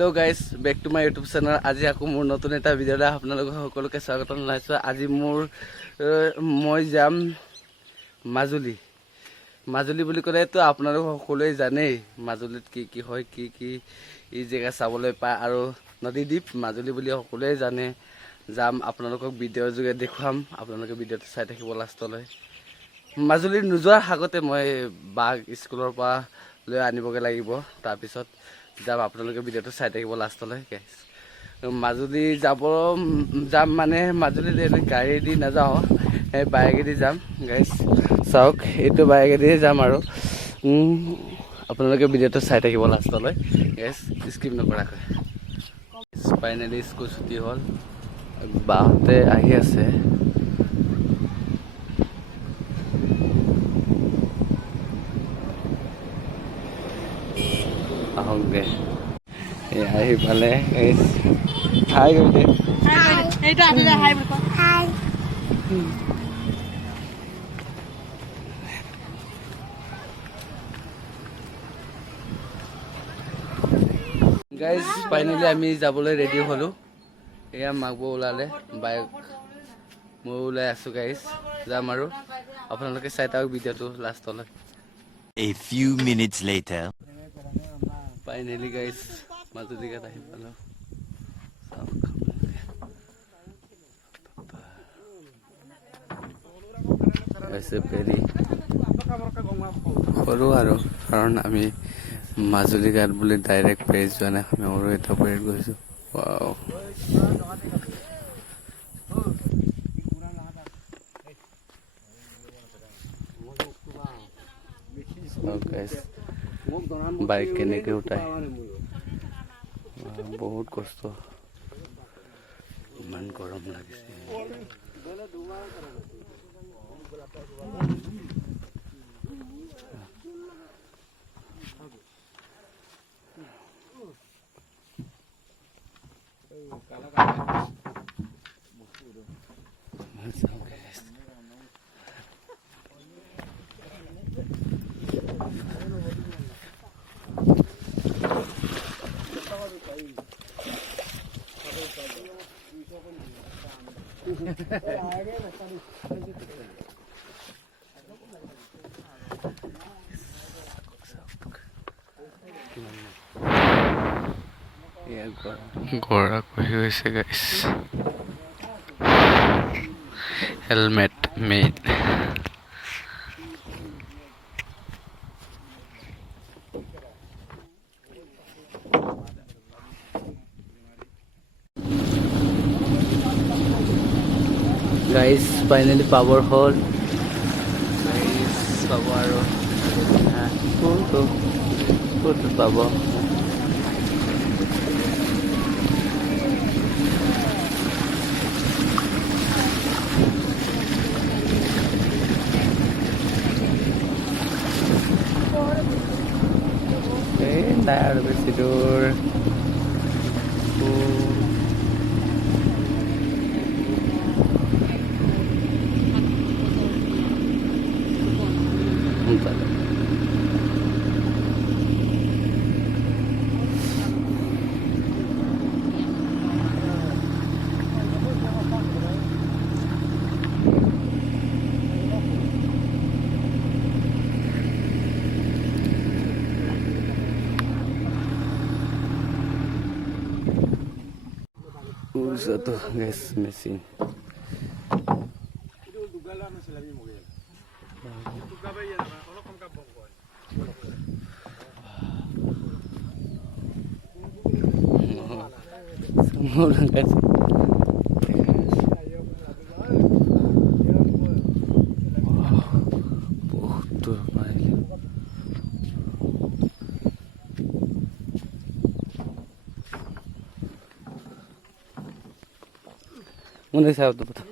Hello guys back to my YouTube channel आज आको मोर नतुन एटा भिडिओले आपनालोक सकलोके स्वागत जनाइছো आज मोर মই যাম মাজুলী মাজুলী বুলি কলে তো আপোনালোক সকলোৱে জানে মাজুলীত কি হয় কি এই জায়গা চাবলৈ পায় আৰু নদী দ্বীপ মাজুলী বুলি সকলোৱে জানে যাম আপোনালোকক ভিডিঅ'ৰ যোগে দেখুৱাম আপোনালোকে ভিডিঅ'টো চাই থাকিব লাষ্টলৈ মাজুলীৰ নোযোৱাৰ আগতে মই বাগ স্কুলৰ পৰা লৈ আনিবগে লাগিব তাৰ পিছত যাম আপোনালোকে ভিডিঅ'টো চাই থাকিব লাষ্টলৈ গাইস মাজুলী যাম মানে মাজুলী গাড়ী দি নাযাওঁ এই বাইকে দি যাম গাইস চাওক এইটো বাইকে দি যাম আৰু আপোনালোকে ভিডিঅ'টো চাই থাকিব লাষ্টলৈ গাইস স্কিপ নকৰাকৈ ফাইনেলি স্কুল ছুটি হ'ল বাহতে আহি আছে ahogge ahi pale guys hi guys hi eta adile hi bol hi guys finally ami jabole ready holu eya magbo ulale bike mo ulai asu guys jam aru apnaloke sai tak video tu last ole a few minutes later finally guys Majuli ঘাট আহি পালো এসে peri সৰু আৰু কাৰণ আমি মাজুলী ঘাট বুলি ডাইৰেক্ট পেজ যোৱা নাই আমি আৰু এটা পেজ গৈছো ওয়াও guys বাইক কেনেকে উঠাই বহুত কষ্ট ইমান গৰম লাগিছে Gora kohi hoise guys helmet made guys finally power hole guys power photo power Nah, udah tidur. Satu guys mesin semua orang guys betul baik Muna sa auto puto.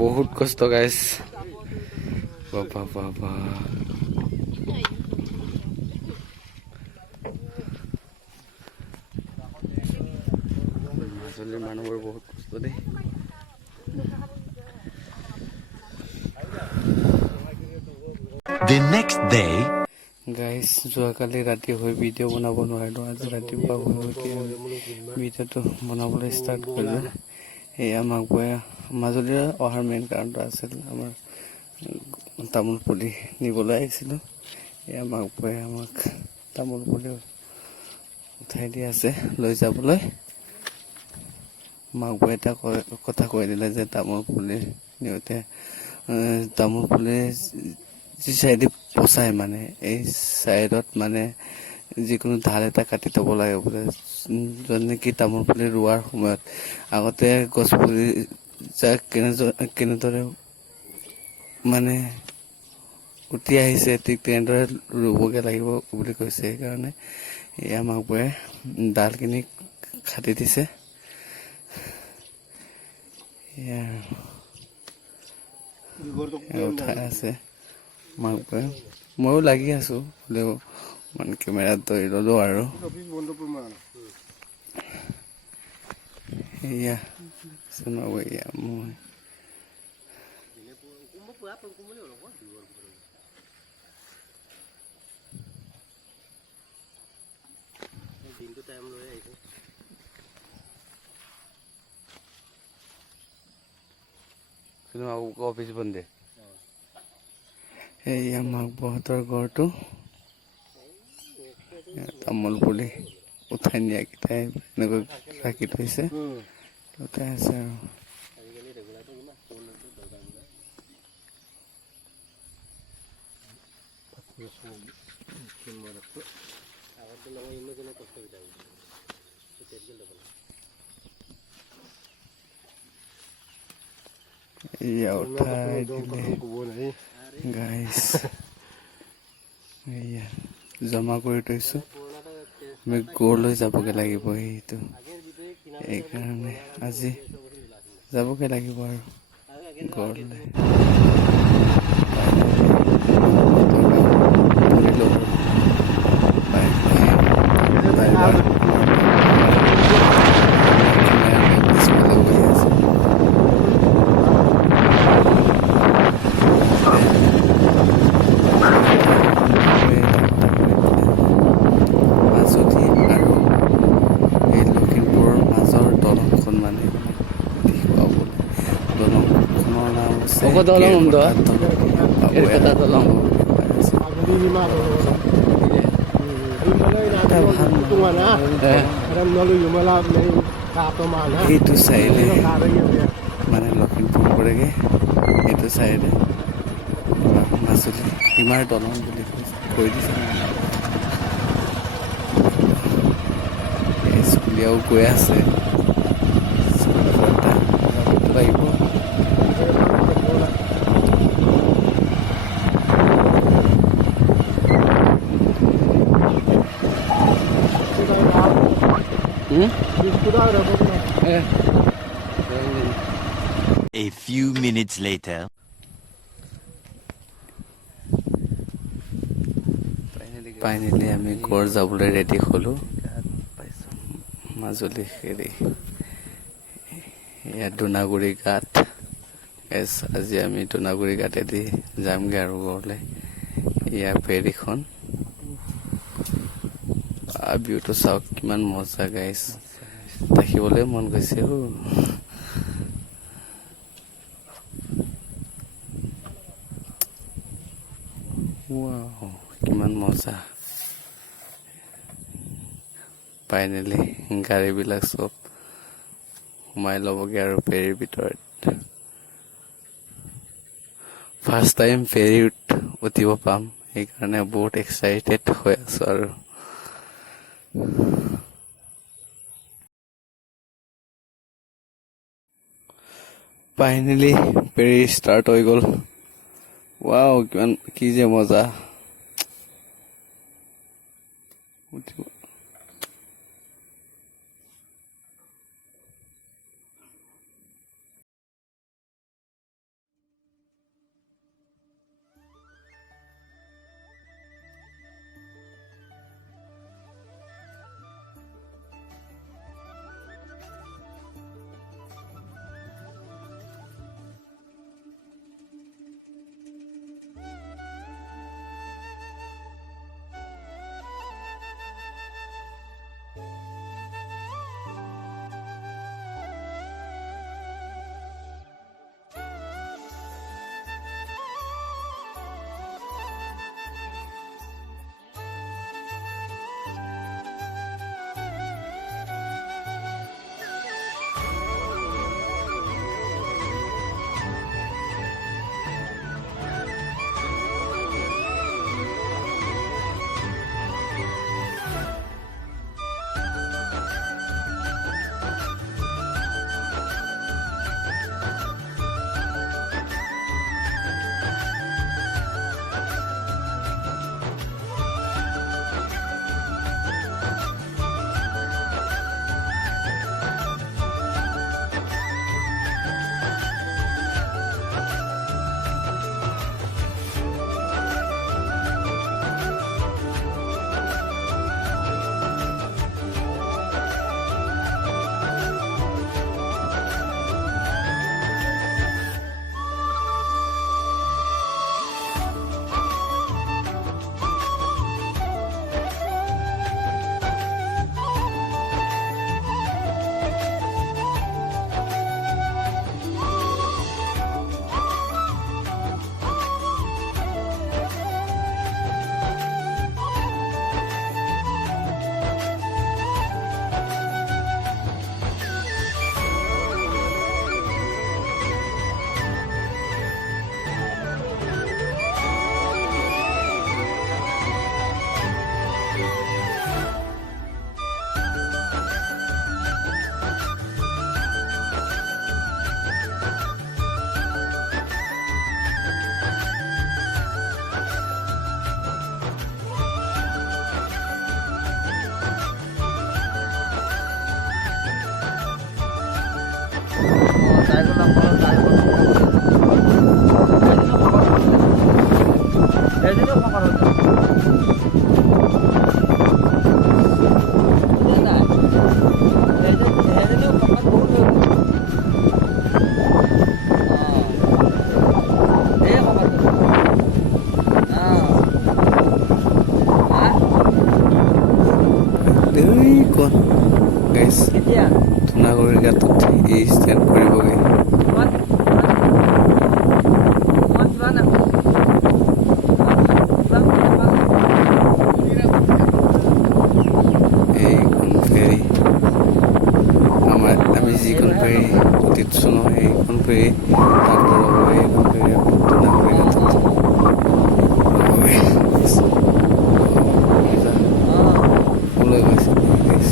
বহুত কষ্ট guys বাবা বাবা মাজুলীৰ মানুহবোৰ বহুত কষ্ট দেই The next day. গাইছ যোৱাকালি ৰাতি হৈ ভিডিঅ' বনাব নোৱাৰিলোঁ আজি ৰাতিপুৱা হৈ ভিডিঅ'টো বনাবলৈ ষ্টাৰ্ট কৰিলোঁ এয়া মাঘবয়ে মাজুলীৰ অহাৰ মেইন কাৰণটো আছিল আমাৰ তামোল পুলি নিবলৈ আহিছিলোঁ এয়া মাঘবয়ে আমাক তামোল পুলি উঠাই দি আছে লৈ যাবলৈ মাঘবয়ে এটা কথা কৈ দিলে যে তামোল পুলি নিওঁতে তামোল পুলি যি চাইডে পচাই মানে এই চাইডত মানে যিকোনো ঢাল এটা কাটি থ'ব লাগে বোলে য'ত নেকি তামোল পুলি ৰোৱাৰ সময়ত আগতে গছ পুলি যাক কেনেদৰে মানে উঠি আহিছে ঠিক তেনেদৰে ৰুবগৈ লাগিব বুলি কৈছে সেইকাৰণে এয়া মাঘবয়ে ডালখিনি কাটি দিছে উঠাই আছে মাঘবয়ে ময়ো লাগি আছো হ'লেও মানে কেমেৰাত ধৰি ল'লোঁ আৰু এয়া মাঘবয়ে মই অফিচ বন্ধে এয়া মাঘবহঁতৰ ঘৰটো তামোল পুলি উঠাই নিয়াকেইটাই এনেকৈ ৰাখি থৈছে উঠাই আছে আৰু এয়া উঠাই দিলে গাইছ এয়া জমা কৰি থৈছোঁ আমি গড়লৈ যাবগৈ লাগিব সেইটো এইকাৰণে আজি যাবগৈ লাগিব আৰু গড়লৈ এইটো চাইডে মানে লখিমপুৰ পৰেগে এইটো চাইডে মাজুলী সীমাৰ দলং বুলি কৈ দিছে স্কুলীয়াও গৈ আছে লাগিব A few minutes later. Finally আমি গড় যাবলৈ ৰেডি হ'লোঁ মাজুলী হেৰি এয়া ধূনাগুৰি ঘাট আজি আমি ধূনাগুৰি ঘাটেদি যামগৈ আৰু গড়লৈ এয়া ফেৰীখন ভিউটো চাওক কিমান মজা গাইছ দেখিবলৈ মন গৈছে ৱাও কিমান মজা ফাইনেলি গাড়ীবিলাক চব সোমাই ল'বগৈ আৰু ফেৰীৰ ভিতৰত ফাৰ্ষ্ট টাইম ফেৰীত উঠিব পাম সেইকাৰণে বহুত এক্সাইটেড হৈ আছোঁ আৰু ফাইনেলি ফেৰী ষ্টাৰ্ট হৈ গ'ল ৱাও কিমান কি যে মজা কোন গাইস ধুনাগুৰিৰ গাঁতত এই ষ্টেণ্ড কৰিবগৈ এইখন ফেৰী আমি যিখন ফেৰী অতীত চলাওঁ সেইখন ফেৰী এইখন ফেৰী আকৌ ধুনাগুৰি গাঁতত লৈ গৈছে গাইছ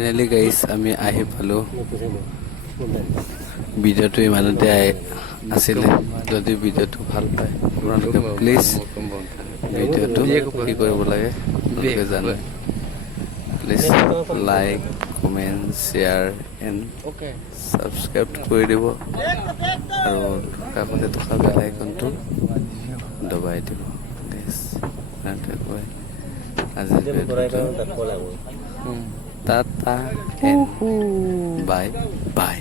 ফাইনেলি গাইছ আমি আহি পালোঁ ভিডিঅ'টো ইমানতে আছিলে যদি ভিডিঅ'টো ভাল পায় আপোনালোকে প্লিজ ভিডিঅ'টো কি কৰিব লাগে আপোনালোকে জানে please like comment share and subscribe কৰি দিব আৰু কাষতে থকা বেল আইকনটো দবাই দিব আজিৰ ভিডিঅ'টো টাটা এণ্ড বাই বাই